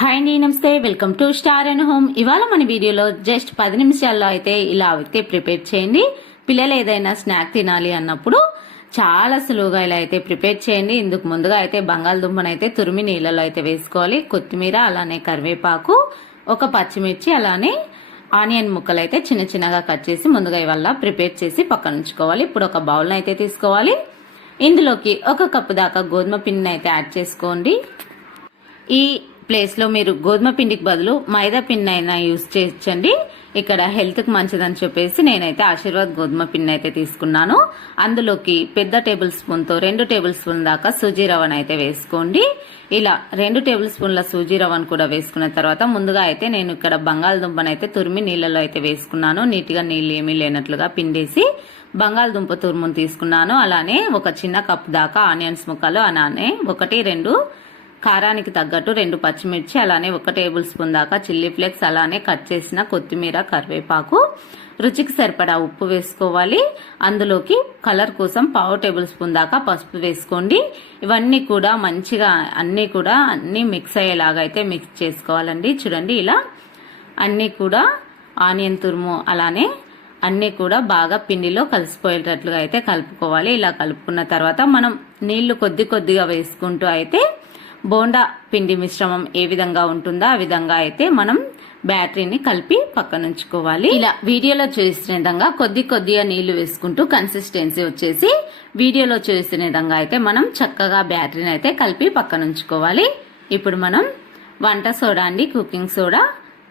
Hi అండి నమస్తే. Welcome to Star and Home. ఇవాళ మన వీడియోలో జస్ట్ పది నిమిషాల్లో అయితే ఇలా అయితే ప్రిపేర్ చేయండి. పిల్లలు ఏదైనా స్నాక్ తినాలి అన్నప్పుడు చాలా సులువుగా ఇలా అయితే ప్రిపేర్ చేయండి. ఇందుకు ముందుగా అయితే బంగాళదుంపను అయితే తురిమి నీళ్ళలో అయితే వేసుకోవాలి. కొత్తిమీర అలానే కరివేపాకు ఒక పచ్చిమిర్చి అలానే ఆనియన్ ముక్కలు అయితే చిన్న చిన్నగా కట్ చేసి ముందుగా ఇవాళ ప్రిపేర్ చేసి పక్కన ఉంచుకోవాలి. ఇప్పుడు ఒక బౌల్ని అయితే తీసుకోవాలి. ఇందులోకి ఒక కప్పు దాకా గోధుమ పిండిని అయితే యాడ్ చేసుకోండి. ఈ ప్లేస్లో మీరు గోధుమ పిండికి బదులు మైదా పిండి అయినా యూజ్ చేయొచ్చండి. ఇక్కడ హెల్త్కి మంచిదని చెప్పేసి నేనైతే ఆశీర్వాద్ గోధుమ పిండి అయితే తీసుకున్నాను. అందులోకి పెద్ద టేబుల్ స్పూన్తో రెండు టేబుల్ స్పూన్ దాకా సూజీ రవ్వను అయితే వేసుకోండి. ఇలా రెండు టేబుల్ స్పూన్ల సూజీ రవ్వను కూడా వేసుకున్న తర్వాత ముందుగా అయితే నేను ఇక్కడ బంగాళదుంపను అయితే తురిమి నీళ్ళలో అయితే వేసుకున్నాను. నీట్గా నీళ్ళు ఏమీ లేనట్లుగా పిండేసి బంగాళదుంప తురుమును తీసుకున్నాను. అలానే ఒక చిన్న కప్ దాకా ఆనియన్స్ ముక్కలు అలానే ఒకటి రెండు కారానికి తగ్గట్టు రెండు పచ్చిమిర్చి అలానే ఒక టేబుల్ స్పూన్ దాకా చిల్లీ ఫ్లేక్స్ అలానే కట్ చేసిన కొత్తిమీర కరివేపాకు. రుచికి సరిపడా ఉప్పు వేసుకోవాలి. అందులోకి కలర్ కోసం పావు టేబుల్ స్పూన్ దాకా పసుపు వేసుకోండి. ఇవన్నీ కూడా మంచిగా అన్నీ కూడా అన్నీ మిక్స్ అయ్యేలాగా అయితే మిక్స్ చేసుకోవాలండి. చూడండి ఇలా. అన్నీ కూడా ఆనియన్ తురుము అలానే అన్నీ కూడా బాగా పిండిలో కలిసిపోయేటట్లుగా అయితే కలుపుకోవాలి. ఇలా కలుపుకున్న తర్వాత మనం నీళ్ళు కొద్ది కొద్దిగా వేసుకుంటూ అయితే బోండా పిండి మిశ్రమం ఏ విధంగా ఉంటుందో ఆ విధంగా అయితే మనం బ్యాటరీని కలిపి పక్కన ఉంచుకోవాలి ఇలా వీడియోలో చూసిన విధంగా కొద్ది కొద్దిగా నీళ్ళు వేసుకుంటూ కన్సిస్టెన్సీ వచ్చేసి వీడియోలో చూసిన విధంగా అయితే మనం చక్కగా బ్యాటరీని అయితే కలిపి పక్కన ఉంచుకోవాలి ఇప్పుడు మనం వంట సోడా అండి కుకింగ్ సోడా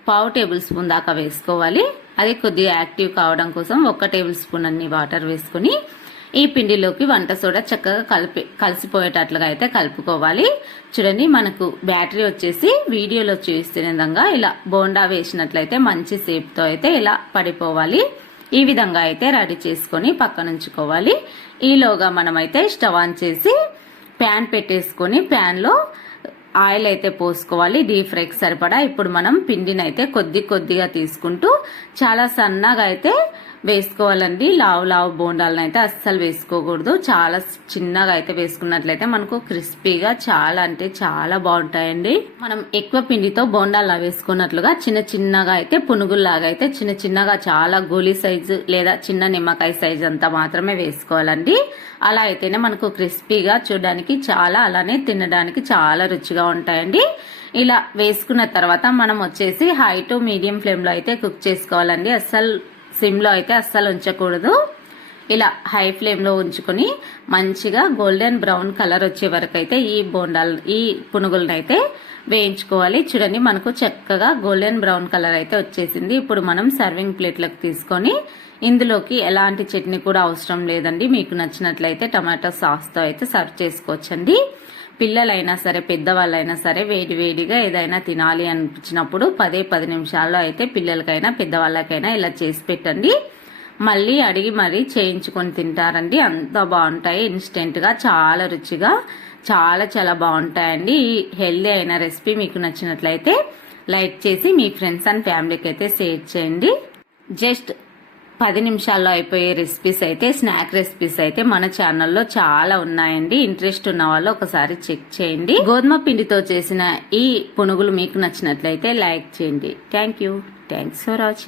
పావు టేబుల్ స్పూన్ దాకా వేసుకోవాలి. అది కొద్దిగా యాక్టివ్ కావడం కోసం ఒక టేబుల్ స్పూన్ అన్ని వాటర్ వేసుకుని ఈ పిండిలోకి వంట సోడా చక్కగా కలిపి కలిసిపోయేటట్లుగా అయితే కలుపుకోవాలి. చూడండి మనకు బ్యాటరీ వచ్చేసి వీడియోలో చూస్తున్న విధంగా ఇలా బోండా వేసినట్లయితే మంచి సేప్తో అయితే ఇలా పడిపోవాలి. ఈ విధంగా అయితే రెడీ చేసుకొని పక్కనుంచుకోవాలి ఈలోగా మనమైతే స్టవ్ ఆన్ చేసి ప్యాన్ పెట్టేసుకొని ప్యాన్లో ఆయిల్ అయితే పోసుకోవాలి. డీప్ ఫ్రైకి సరిపడా. ఇప్పుడు మనం పిండిని అయితే కొద్ది కొద్దిగా తీసుకుంటూ చాలా సన్నగా అయితే వేసుకోవాలండి. లావు లావు బోండాలను అయితే అస్సలు వేసుకోకూడదు. చాలా చిన్నగా అయితే వేసుకున్నట్లయితే మనకు క్రిస్పీగా చాలా అంటే చాలా బాగుంటాయండి. మనం ఎక్కువ పిండితో బోండాలు వేసుకున్నట్లుగా చిన్న చిన్నగా అయితే పునుగుల్లాగా అయితే చిన్న చిన్నగా చాలా గోలీ సైజు లేదా చిన్న నిమ్మకాయ సైజు అంతా మాత్రమే వేసుకోవాలండి. అలా అయితేనే మనకు క్రిస్పీగా చూడడానికి చాలా అలానే తినడానికి చాలా రుచిగా ఉంటాయండి. ఇలా వేసుకున్న తర్వాత మనం వచ్చేసి హై టు మీడియం ఫ్లేమ్లో అయితే కుక్ చేసుకోవాలండి. అస్సలు సిమ్లో అయితే అస్సలు ఉంచకూడదు. ఇలా హై ఫ్లేమ్లో ఉంచుకొని మంచిగా గోల్డెన్ బ్రౌన్ కలర్ వచ్చే వరకు అయితే ఈ బోండాలు ఈ పునుగులను అయితే వేయించుకోవాలి. చూడండి మనకు చక్కగా గోల్డెన్ బ్రౌన్ కలర్ అయితే వచ్చేసింది. ఇప్పుడు మనం సర్వింగ్ ప్లేట్లకు తీసుకొని ఇందులోకి ఎలాంటి చట్నీ కూడా అవసరం లేదండి. మీకు నచ్చినట్లయితే టమాటో సాస్తో అయితే సర్వ్ చేసుకోవచ్చండి. పిల్లలైనా సరే పెద్దవాళ్ళైనా సరే వేడి వేడిగా ఏదైనా తినాలి అనిపించినప్పుడు పదే పది నిమిషాల్లో అయితే పిల్లలకైనా పెద్దవాళ్ళకైనా ఇలా చేసి పెట్టండి. మళ్ళీ అడిగి మరీ చేయించుకొని తింటారండి. అంత బాగుంటాయి. ఇన్స్టెంట్గా చాలా రుచిగా చాలా చాలా బాగుంటాయండి. ఈ హెల్దీ అయిన రెసిపీ మీకు నచ్చినట్లయితే లైక్ చేసి మీ ఫ్రెండ్స్ అండ్ ఫ్యామిలీకి అయితే షేర్ చేయండి. జస్ట్ పది నిమిషాల్లో అయిపోయే రెసిపీస్ అయితే స్నాక్ రెసిపీస్ అయితే మన ఛానల్లో చాలా ఉన్నాయండి. ఇంట్రెస్ట్ ఉన్న వాళ్ళు ఒకసారి చెక్ చేయండి. గోధుమ పిండితో చేసిన ఈ పునుగులు మీకు నచ్చినట్లయితే లైక్ చేయండి. Thank you thanks for watching